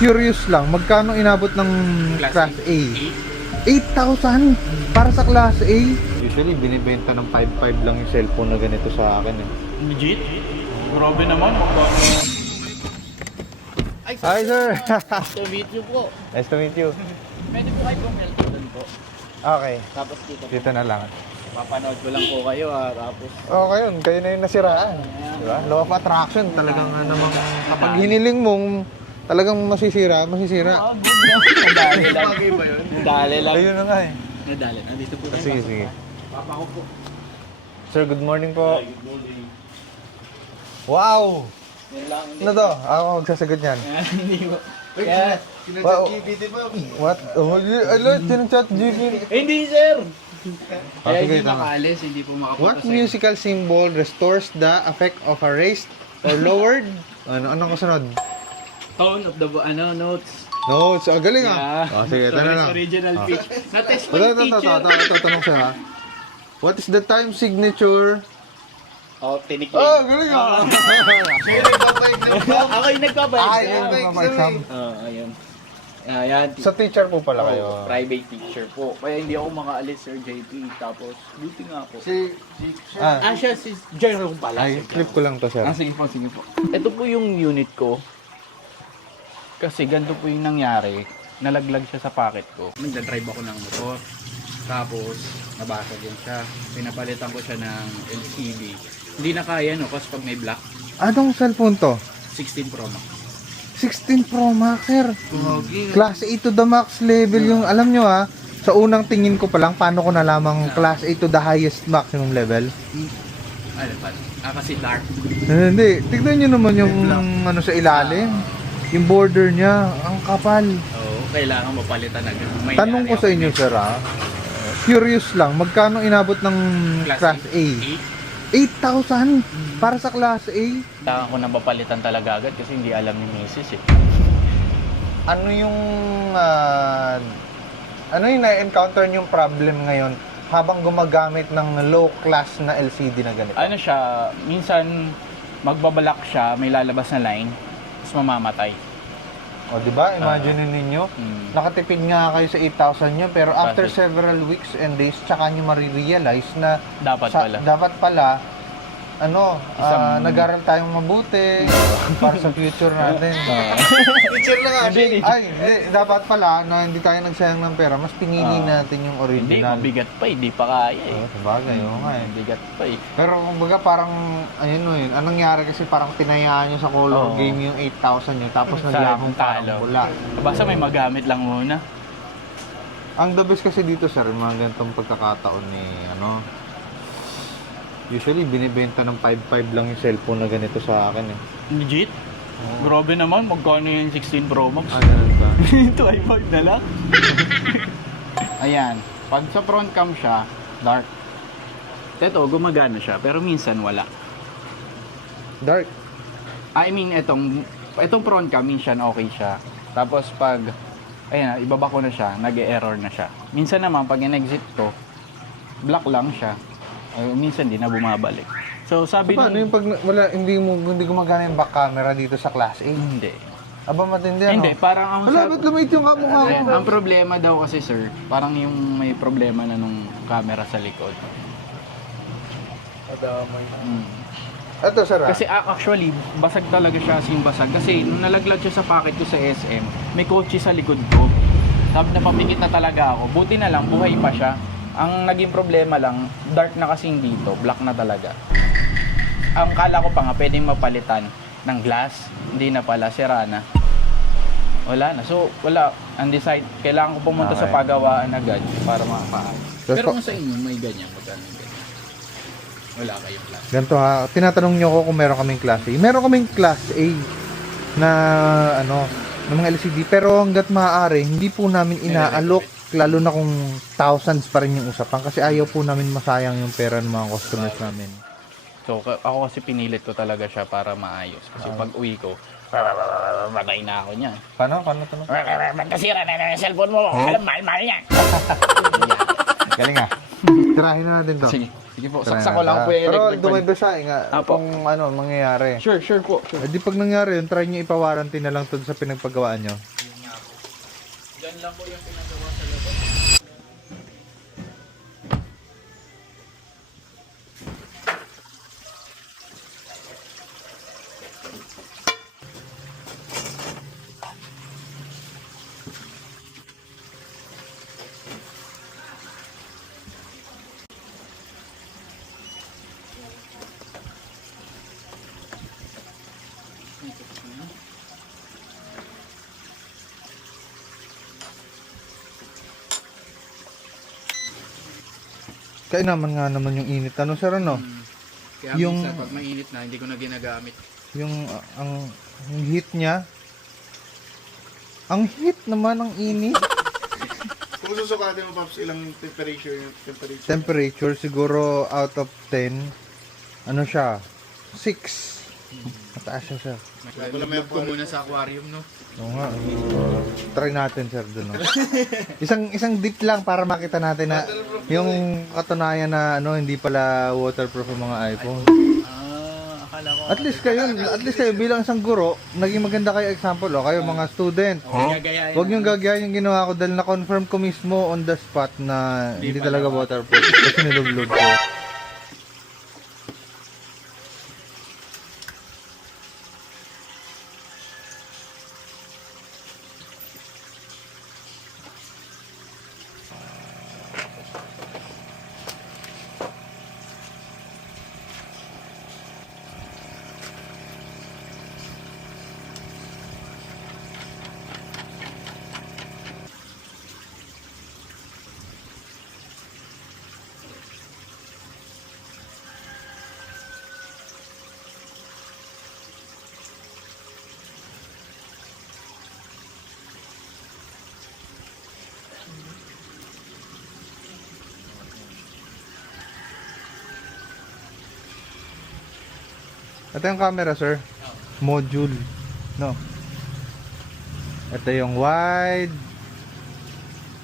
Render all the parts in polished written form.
Curious lang, magkano inabot ng Class A? 8,000 para sa Class A? Usually, binibenta ng 5,500 lang yung cellphone na ganito sa akin eh. Legit? Grabe naman, magkano. Hi sir! Nice to meet you po. Nice to meet you. Pwede po kayo pumelto doon po. Okay, Tapos dito po. dito na lang. Papanood ko lang po kayo tapos Okay yun, kayo na yung nasiraan. Diba? Law of attraction, talagang namang kapag hiniling mong talagang masisira. good na. Nadali lang. Bagay ba yun? Nadali lang. Ayun na nga eh. Nadali. Nandito po. Sige, sige. Papa ko po. Sir, good morning po. Good morning. Wow! Yan lang. Ano to? Ako magsasagot niyan. Hindi po. Uy, Kaya, Wow. sinag-GPT ba? What? Oh, ala, sinang-chat GPT. hindi sir! Kaya sige, hindi tama. makaalis, hindi po makapunta What sa musical symbol restores the effect of a raised or lowered? Anong kasunod? tone of the notes. No, so, galing ah. Yeah. Oh, sige, ito na lang. Original pitch. Na-test ko Ito, yung teacher. tatanong siya ha. What is the time signature? Oh, tinik Oh, galing ah. Siya yung nagpapayag ng exam. Ako yung nagpapayag. Ay, Yeah. exam. Ayun. Ayan. Sa teacher po pala kayo. Private teacher po. Kaya hindi ako makaalis, Sir JP. Tapos, buti nga po. Ah, Siya si Jerome pala. ay, clip ko lang to, sir. Sige po, sige po. Ito po yung unit ko. Kasi ganito po yung nangyari. Nalaglag siya sa pocket ko. Nagdadrive ako ng motor. Tapos, nabasag yan siya. Pinapalitan ko siya ng LCD. Hindi na kaya, no? Kasi pag may black, Anong cellphone to? 16 Pro Max. 16 Pro Max, sir. Pogi. Class A to the max level yung, alam nyo ha, sa unang tingin ko pa lang, paano ko nalamang Class A to the highest maximum level? Ano pa? Kasi dark. Hindi, tignan nyo naman yung ano sa ilalim. Yung border niya, ang kapal. Oo, kailangan mapalitan agad. May Tanong ko nangyari sa ako. inyo, sir ha, curious lang, magkano inabot ng Class A? 8,000 para sa Class A? Kailangan ko na mapalitan talaga agad kasi hindi alam ni Mrs. eh. Ano yung na-encounter yung problem ngayon habang gumagamit ng low class na LCD na ganito? Ano siya, minsan magbabalak siya, may lalabas na line, tapos mamamatay. O, di ba? Imagine ninyo, nakatipid nga kayo sa 8,000 nyo, pero after Bakit? several weeks and days, tsaka nyo marirealize na Dapat pala. nag-aral tayong mabuti para sa future natin. Teacher na nga siya. Ay, hindi, dapat pala, na hindi tayo nagsayang ng pera, mas pinili natin yung Hindi, original. mabigat pa eh, di pa kaya eh. Sabagay, oo nga eh. Mabigat pa eh. Pero kumbaga parang, ayun o yun, anong nangyari kasi parang tinayaan nyo sa color Oo. game yung 8,000 nyo, tapos naglakong parang talo. pula. Basta may magamit lang muna. Ang the best kasi dito sir, yung mga ganitong pagkakataon ni, usually binibenta ng 5,500 lang yung cellphone na ganito sa akin eh. Legit? Grabe naman, magkano yung 16 Pro Max? Ah, ganun ba? Ito iPhone na lang. Ayan, pag sa front cam siya, dark. Ito, gumagana siya, pero minsan wala. Dark. I mean, itong front cam, minsan okay siya. Tapos pag, ayan, ibaba ko na siya, nag-error na siya. Minsan naman, pag in-exit ko, black lang siya. Ay, minsan din na bumabalik. So, sabi Paano yung pag hindi gumagana yung back camera dito sa Class A? Hindi. Aba matindi ano? Hindi, parang ang Wala, ba't lumit yung kamukha Ayan, ko? ang problema daw kasi sir, parang yung may problema na nung camera sa likod. Adamay. Ito sir Kasi actually, basag talaga siya as in basag. Kasi nung nalaglag siya sa pocket ko sa SM, may kotse sa likod ko. Sabi na papikit na talaga ako. Buti na lang, buhay pa siya. Ang naging problema lang, dark na kasing dito, black na talaga. Ang kala ko pa nga, pwedeng mapalitan ng glass. Hindi na pala, sira na. Wala na. So, wala. Undecided. Kailangan ko pumunta sa Okay. pagawaan agad para makapaayos. Tapos Pero kung sa inyo, may ganyan, magkano yung ganyan? Wala kayong glass. Ganito ha, tinatanong nyo ko kung meron kaming Class A. Meron kaming Class A na ng mga LCD, pero hanggat maaari, hindi po namin inaalok, lalo na kung thousands pa rin yung usapan, kasi ayaw po namin masayang yung pera ng mga customers namin. So, ako kasi pinilit ko talaga siya para maayos. Kasi pag uwi ko, matay na ako niya. Paano? Paano? Nasira na yung cellphone mo. Alam, mahal-mahal niya. Galing ah. Tirahin na natin to. Sige, Sige po, Try saksak ko lang natin. po yung Pero electric fan. dumibasa nga Apo. kung ano mangyayari. Sure po. Sure. Eh di pag nangyari yun, try nyo ipa-warranty na lang to sa pinagpagawaan nyo. Diyan lang po yung pinagawa sa labas. Kaya naman nga naman yung init. Ano sir ano? Kaya Yung- minsan pag mainit na, hindi ko na ginagamit. Yung yung heat niya. Ang heat naman ang init. Kung susukatin mo, Pops, ilang temperature? Temperature siguro out of 10. Ano siya? 6. Mataas siya sir. Naglalaglag ko muna sa aquarium, no? Oo nga. Try natin sir dun. No? isang dip lang para makita natin na yung katunayan na ano hindi pala waterproof yung mga iPhone. Akala ko. At least kayo bilang isang guro, naging maganda kayo example o kayo mga student. Gagayain. Huwag niyong gagayahin yung ginawa ko dahil na-confirm ko mismo on the spot na hindi Hindi talaga pala. waterproof kasi nilublog ko. Ito yung camera, sir. Module. No. Ito yung wide.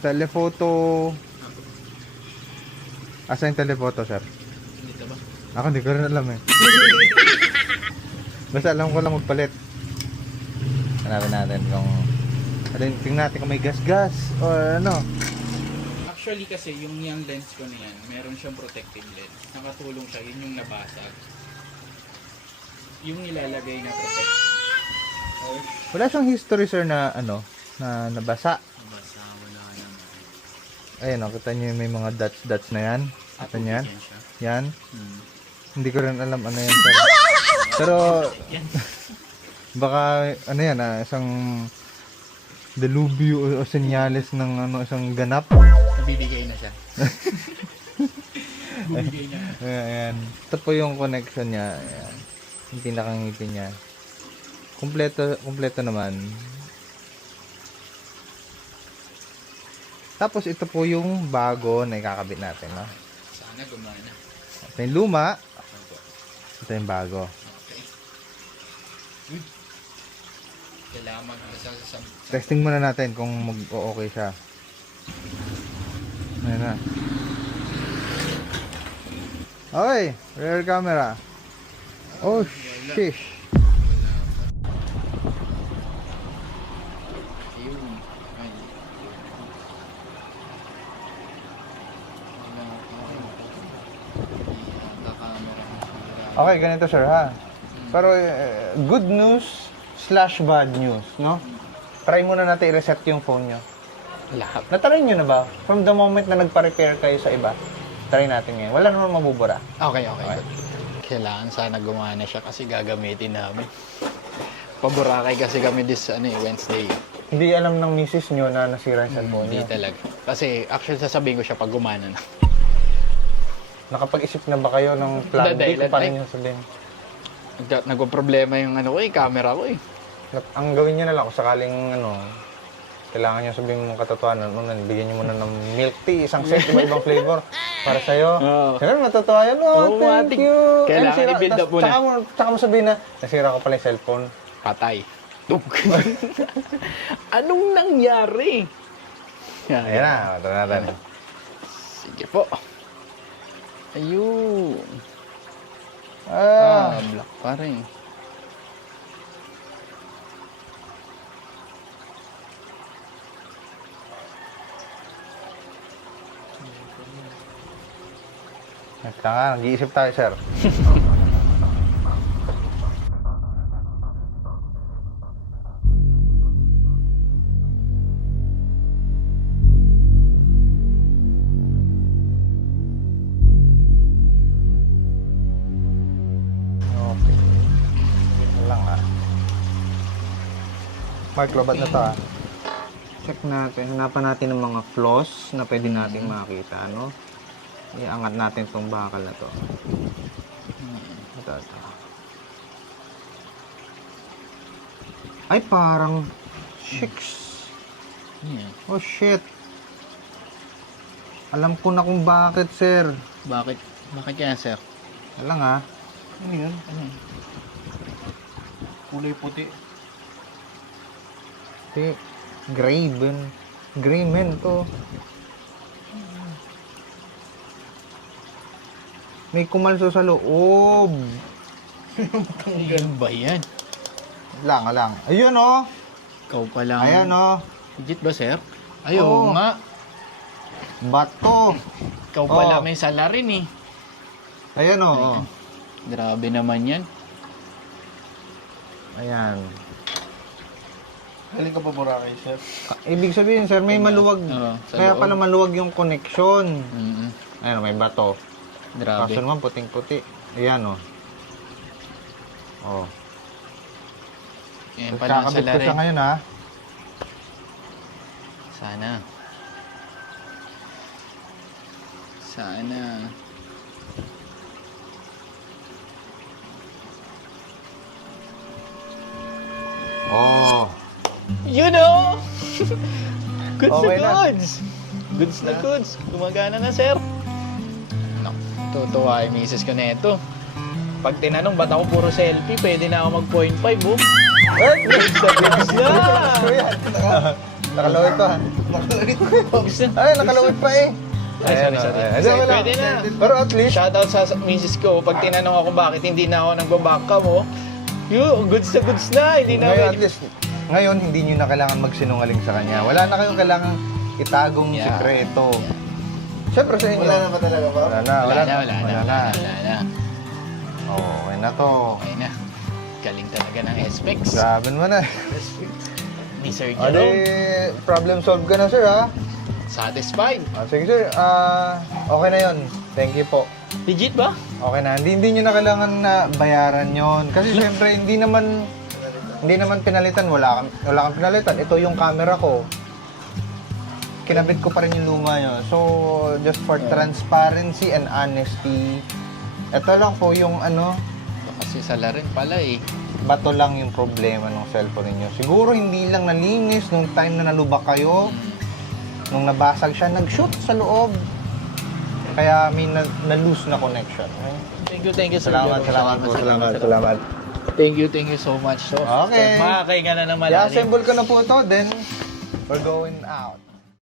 Telephoto. Asa yung telephoto, sir? Dito ba? Ako hindi ko rin alam eh. Basta alam ko lang magpalit. Hanapin natin kung... Tingnan natin kung may gas-gas or ano. Actually kasi yung lens ko na yan, meron siyang protective lens. Nakatulong siya, yun yung nabasag. Yung nilalagay na protective. Wala siyang history, sir, na ano, na nabasa. Nabasa, wala naman. Ayan, o, kita nyo yung may mga dots na yan. Kita nyo yan? Yan siya. Yan. Hmm. Hindi ko rin alam ano yan, sir. Pero, baka, ano yan, isang delubyo o senyales ng ano, isang ganap. Nabibigay na siya. Bumigay na. Ayan. Ito po yung connection niya. Ayan. Yung pinakangipin niya. Kompleto naman. Tapos ito po yung bago na ikakabit natin, no? Sana gumana. Ito yung luma. Ito yung bago. Okay. Kailangan magdasal sa Testing muna natin kung mag-okay siya. Ayan na. Okay, rear camera. Oh, shish. Yun. Ay. Okay, ganito sir ha. Pero good news slash bad news, no? Try muna natin i-reset yung phone nyo. Lahat. Natry nyo na ba? From the moment na nagpa-repair kayo sa iba, try natin ngayon. Wala naman mabubura. Okay. Kailangan sana gumana siya kasi gagamitin namin. Paboracay kasi kami this Wednesday. Hindi alam ng misis nyo na nasira yung cellphone Hindi nyo. talaga. Kasi actually sasabihin ko siya pag gumana na. Nakapag-isip na ba kayo ng plan B Dahilan, kung paano ay. nyo sabihin? Nagpo-problema yung camera ko eh. Ang gawin nyo na lang kung sakaling kailangan nyo sabihin mong katotohanan, bigyan nyo muna ng milk tea, isang set, iba-ibang flavor para sa'yo. Oo. Ganun, matutuwa yan. Oh, thank matik. you. Kailangan i-build up muna. Tsaka mo sabihin na, nasira ko pala yung cellphone. Patay. Tug. Anong nangyari? Ayan na, ito natin. Sige po. Ayun. Ah, Black pa rin. nag-iisip tayo, sir. Okay. Ito lang Mark, lobat na to Check natin. Hanapan natin ng mga flaws na pwede natin makita, ano? Iangat natin tong bakal na to. Ito. Ay, parang... Shicks. Yeah. Oh, shit. Alam ko na kung bakit, sir. Bakit? Bakit yan, sir? Alam nga. Ano yun? Kulay puti. Gray, ben. Gray, men, to. May kumalso sa loob. Ano ba yan? Lang. Ayun, oh. Ikaw pa lang. Ayan, oh. Legit ba, sir? Ayaw Oo. nga. Bato. Ikaw pala Oo. may salarin eh. Ayan, oh. Grabe naman yan. Ayan. Galing ka pa Boracay, sir. Ibig sabihin, sir, may maluwag. Oo, sa Kaya loob. pala maluwag yung connection. Mm-mm. Ayan, may bato. Grabe. Kaso naman, puting-puti. Ayan, oh. Oh. Yan pala ang Kakabit ko salarin. siya ngayon, ha. Sana. Sana. Oh. You know! Goods Okay na na. goods! Goods na goods. Gumagana na, sir. No, tutuwa yung misis ko na ito. Pag tinanong, ba't ako puro selfie? Pwede na ako mag-0.5, oh. Goods na goods na! Nakalawit to, ha. Goods na. Ay, nakalawit pa, eh. Ay, sorry, sorry. Ayan, wala. Pwede na. Pero at least, Shoutout sa misis ko. Pag tinanong ako bakit hindi na ako nagbabaka mo, goods na. Hindi na ngayon, ako. at least, ngayon, hindi nyo na kailangan magsinungaling sa kanya. Wala na kayong kailangan itagong Yeah. sikreto. Siyempre sa inyo. Wala na ba talaga, Pop? Wala na. Wala na. Oh, okay na to. Okay na. Galing talaga ng SPEX. Grabe mo na. Ni Sir O, di, Jerome. problem solved ka na, sir, ha? Satisfied. Sige, sir. Okay na yon. Thank you po. Legit ba? Okay na. Hindi nyo na kailangan na bayaran yon. Kasi siyempre, hindi naman pinalitan. Wala kang pinalitan. Ito yung camera ko. Kinabit ko pa rin yung luma nyo. So, just for transparency and honesty, ito lang po yung Kasi salarin pala eh. bato lang yung problema ng cellphone ninyo. Siguro hindi lang nalinis nung time na nalubak kayo. Nung nabasag siya, nag-shoot sa loob. Kaya may na-lose na connection. Thank you, Sir Salamat Jerome. Thank you so much. So, Okay. makakahinga na ng malalim. I-assemble ko na po ito, then we're going out.